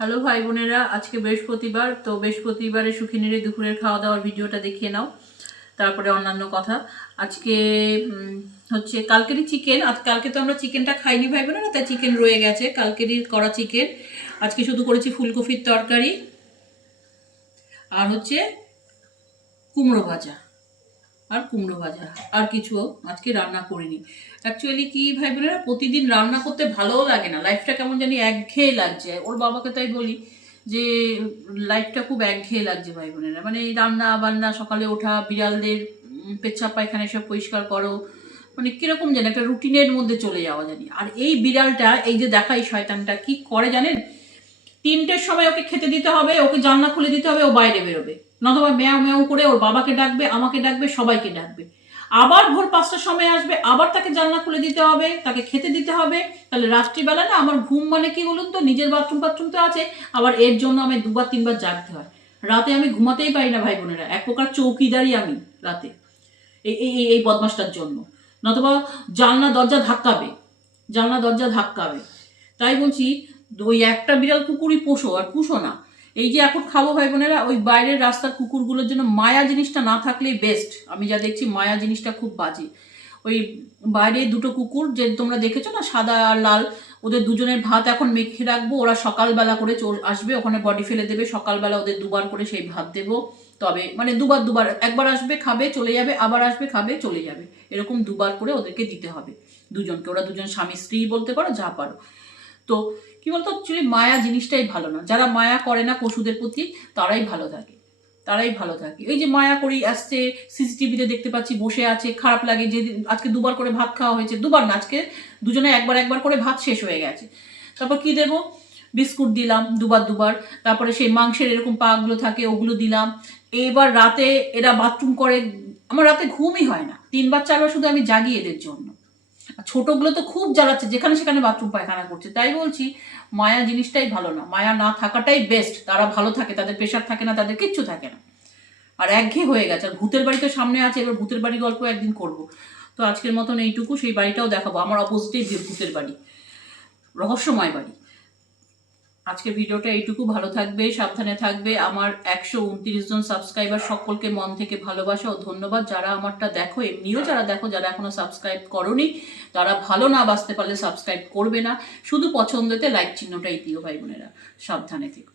Hello ভাই বোনেরা, আজকে বৃহস্পতিবার। তো বৃহস্পতিবারে সুখিনীরে দুপুরের খাওয়া দাওয়ার ভিডিওটা দেখিয়ে নাও, তারপরে অন্যান্য কথা। আজকে হচ্ছে কালকেরই চিকেন। কালকে তো আমরা চিকেনটা খাইনি ভাই বোনেরা, তাই চিকেন রয়ে গেছে, কালকেরই করা চিকেন। আজকে শুধু করেছি ফুলকপির তরকারি আর হচ্ছে কুমড়ো ভাজা আর কিছু আজকে রান্না করিনি। অ্যাকচুয়ালি কি ভাই বোনেরা, প্রতিদিন রান্না করতে ভালোও লাগে না, লাইফটা কেমন জানি একঘেয়ে লাগছে। ওর বাবাকে তাই বলি যে লাইফটা খুব একঘেয়ে লাগছে ভাই বোনেরা, মানে এই রান্না বান্না, সকালে ওঠা, বিড়ালদের পেচ্ছাপ পায়খানা সব পরিষ্কার করো, মানে কিরকম যেন একটা রুটিনের মধ্যে চলে যাওয়া জানি। আর এই বিড়ালটা, এই যে দেখা, এই শয়তানটা কি করে জানেন, 3টের সময় ওকে খেতে দিতে হবে, ওকে জানলা খুলে দিতে হবে, ও বাইরে বেরোবে, নতুবা ম্যাও ম্যাও করে ওর বাবাকে ডাকবে, আমাকে ডাকবে, সবাইকে ডাকবে। আবার ভোর 5টার সময় আসবে, আবার তাকে জানলা খুলে দিতে হবে, তাকে খেতে দিতে হবে। তাহলে রাত্রিবেলা না আমার ঘুম মানে কি বলুন তো, নিজের বাথরুম তো আছে, আবার এর জন্য আমি 2-3বার জাগতে হয়। রাতে আমি ঘুমাতেই পারি না ভাই বোনেরা, এক প্রকার চৌকিদারি আমি রাতে এই এই এই বদমাসটার জন্য। নতুবা জানলা দরজা ধাক্কাবে। তাই বলছি, ওই একটা বিড়াল কুকুরই পোষো, আর পুষো না। এই যে এখন খাবো ভাই বোনেরা, ওই বাইরের রাস্তার কুকুরগুলোর জন্য মায়া জিনিসটা না থাকলেই বেস্ট। আমি যা দেখছি মায়া জিনিসটা খুব বাজে। ওই বাইরে দুটো কুকুর যে তোমরা দেখেছো না, সাদা আর লাল, ওদের দুজনের ভাত এখন মেখে রাখবো। ওরা সকালবেলা করে আসবে, ওখানে বডি ফেলে দেবে, সকালবেলা ওদের 2বার করে সেই ভাত দেবো। তবে মানে দুবার, একবার আসবে খাবে চলে যাবে, আবার আসবে খাবে চলে যাবে, এরকম 2বার করে ওদেরকে দিতে হবে দুজনকে। ওরা দুজন স্বামী স্ত্রী বলতে পারো, যা পারো। তো কি বলতো, অ্যাকচুয়ালি মায়া জিনিসটাই ভালো না। যারা মায়া করে না পশুদের প্রতি, তারাই ভালো থাকে। এই যে মায়া করি আসছে, সিসিটিভিতে দেখতে পাচ্ছি বসে আছে, খারাপ লাগে যে আজকে 2বার করে ভাত খাওয়া হয়েছে। 2বার না, আজকে দুজনে একবার করে ভাত শেষ হয়ে গেছে। তারপর কি দেবো, বিস্কুট দিলাম 2বার। তারপরে সেই মাংসের এরকম পাগুলো থাকে, ওগুলো দিলাম। এবার রাতে এরা বাথরুম করে, আমার রাতে ঘুমই হয় না, 3-4বার শুধু আমি জাগি এদের জন্য। ছোটগুলো তো খুব জ্বালাচ্ছে, যেখানে সেখানে বাথরুম পায়খানা করছে। তাই বলছি, মায়া জিনিসটাই ভালো না, মায়া না থাকাটাই বেস্ট। তারা ভালো থাকে, তাদের প্রেশার থাকে না, তাদের কিচ্ছু থাকে না। আর একঘেয়ে হয়ে গেছে। আর ভূতের বাড়ি তো সামনে আছে, এবার ভূতের বাড়ি গল্প একদিন করব। তো আজকের মতন এইটুকু। সেই বাড়িটাও দেখাবো, আমার অপোজিটেই ভূতের বাড়ি, রহস্যময় বাড়ি। আজকের ভিডিওটা এইটুকু। ভালো থাকবে, সাবধানে থাকবে। আমার 129 জন সাবস্ক্রাইবার, সকলকে মন থেকে ভালোবাসা ও ধন্যবাদ। যারা আমারটা দেখো, এমনিও যারা দেখো, যারা এখনো সাবস্ক্রাইব করোনি, তারা ভালো না বাসতে পারলে সাবস্ক্রাইব করবে না, শুধু পছন্দতে লাইক চিহ্নটাই দিও ভাই বোনেরা। সাবধানে থেকো।